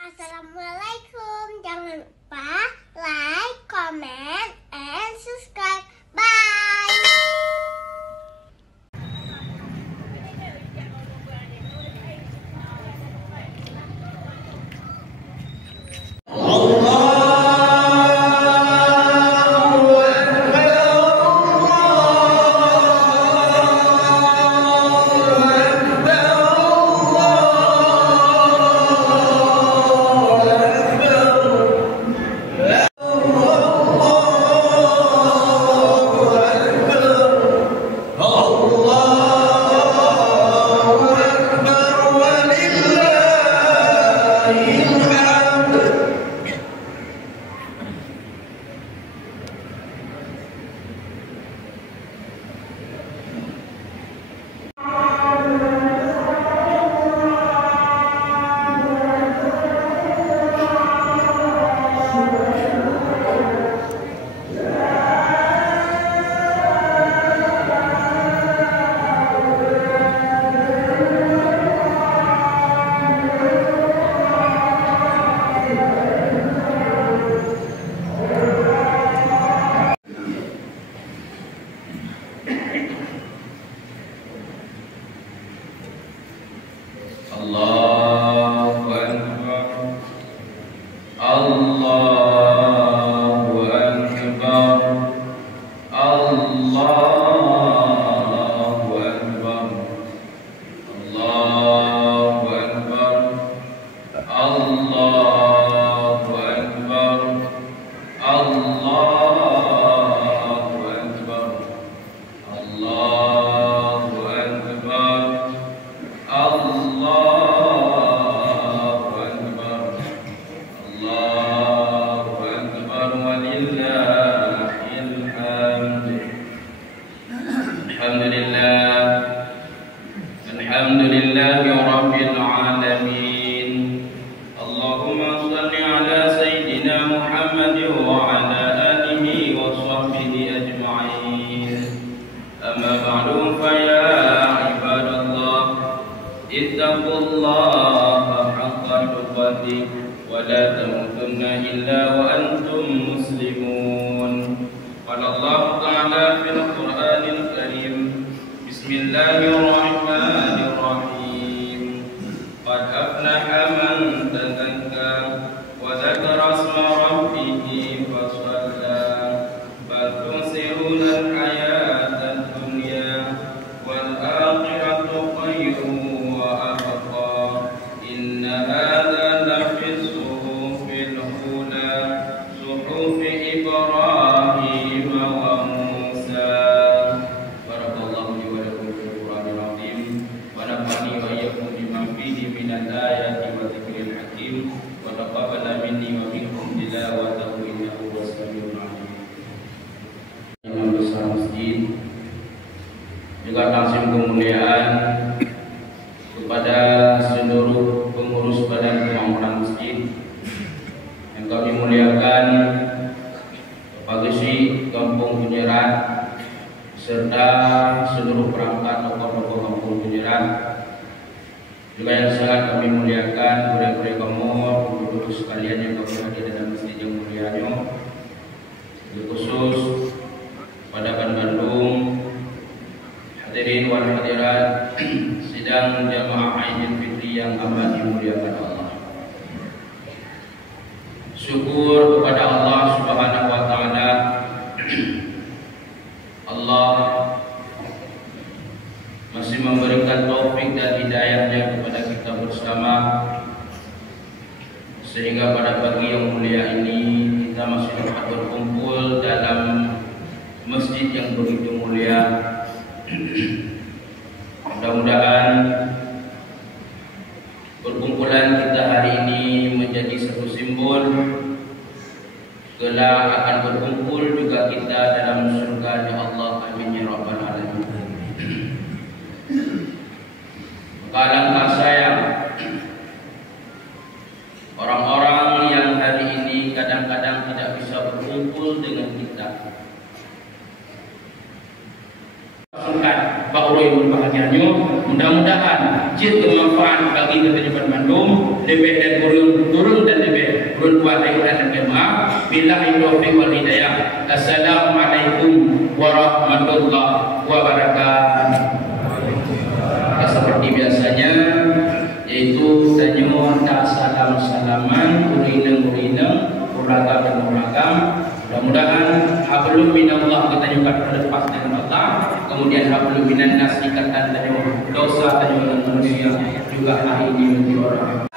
Assalamualaikum. Jangan lupa like, comment, and subscribe. Bye. Mudah-mudahan jid bermanfaat bagi Kota Bandung lebih dan turun dan lebih berbuat baik dan bermaaf. Billahi taufiq wal hidayah. Assalamualaikum warahmatullahi wabarakatuh. Seperti biasanya, yaitu tanyuan tak salam-salaman, urineng-urineng, uragam dan uragam. Mudah-mudahan hablum minallah kita juga terlepas dengan Allah. Kemudian hablum minan nas ikatan tanyuan dosa tanyuan manusia juga hari ini menjadi orang.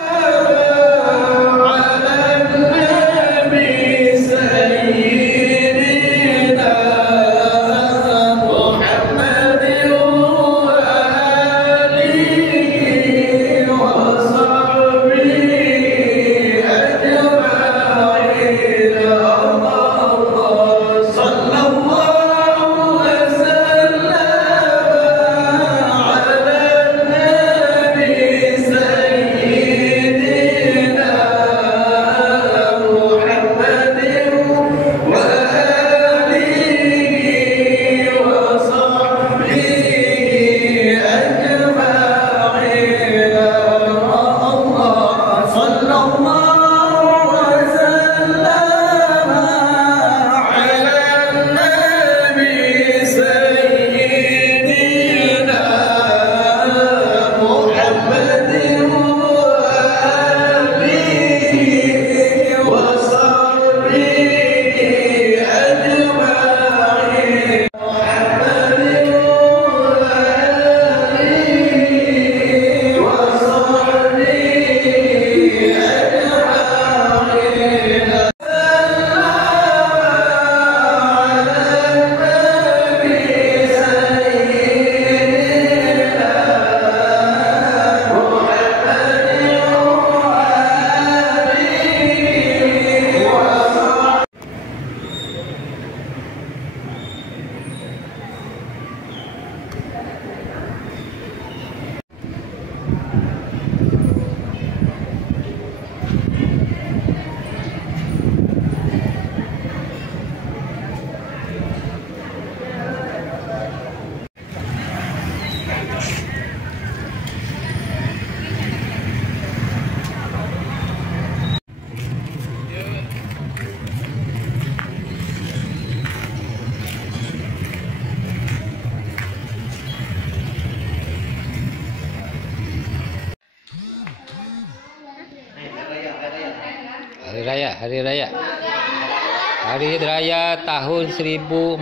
Hari Raya tahun 1445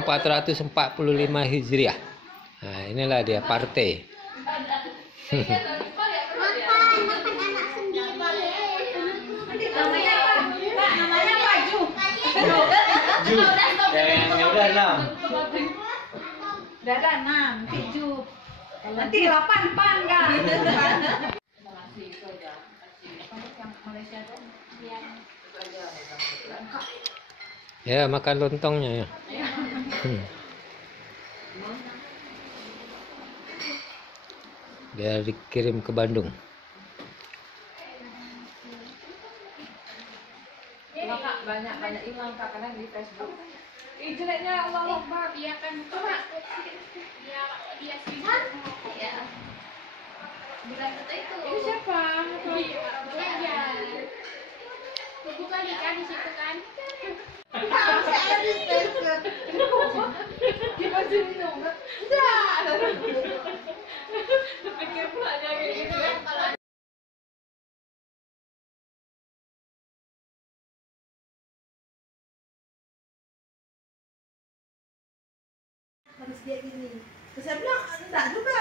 Hijriah. Nah, inilah dia partai. Udah ada 6, 7. Nanti 8 pan kan. Ya, makan lontongnya ya. Biar dikirim ke Bandung. Kak, banyak hilang Kak, kadang di Facebook. Jeleknya Allah Akbar. Dia kan dia sibuk. Ya. Bulan itu. Ini siapa? Iya. Ibu kali kan di situ kan. Gimana sih minum? Enggak. Pikir pula kayak gitu ya. Harus kayak gini. Terus saya bilang enggak juga,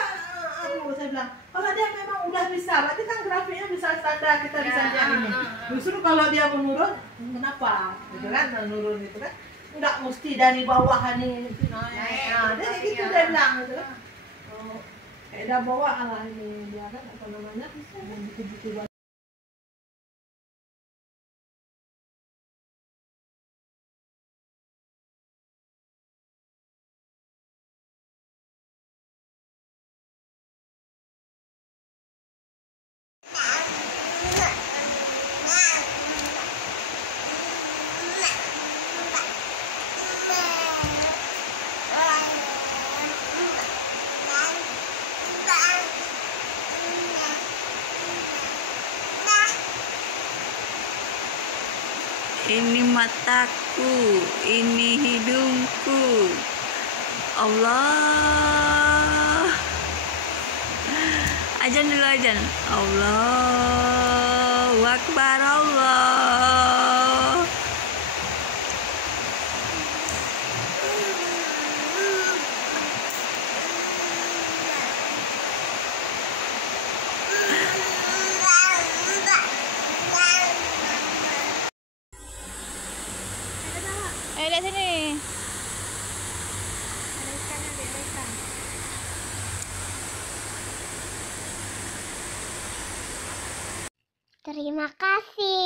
saya bilang kalau dia memang udah bisa, berarti kan grafiknya bisa standar, kita bisa lihat ini. Justru kalau dia menurun, kenapa? Gitu kan, menurun itu kan, enggak mesti dari bawah ini naik. Nah, dia kayak gitu dia bilang gitu kan. Kayak dari bawah lah ini dia kan apa namanya, gitu-gitu. ini mataku, ini hidungku. Allah. Ajan dulu, ajan. Allahu Akbar, Allah. Ayo lihat sini. Terima kasih.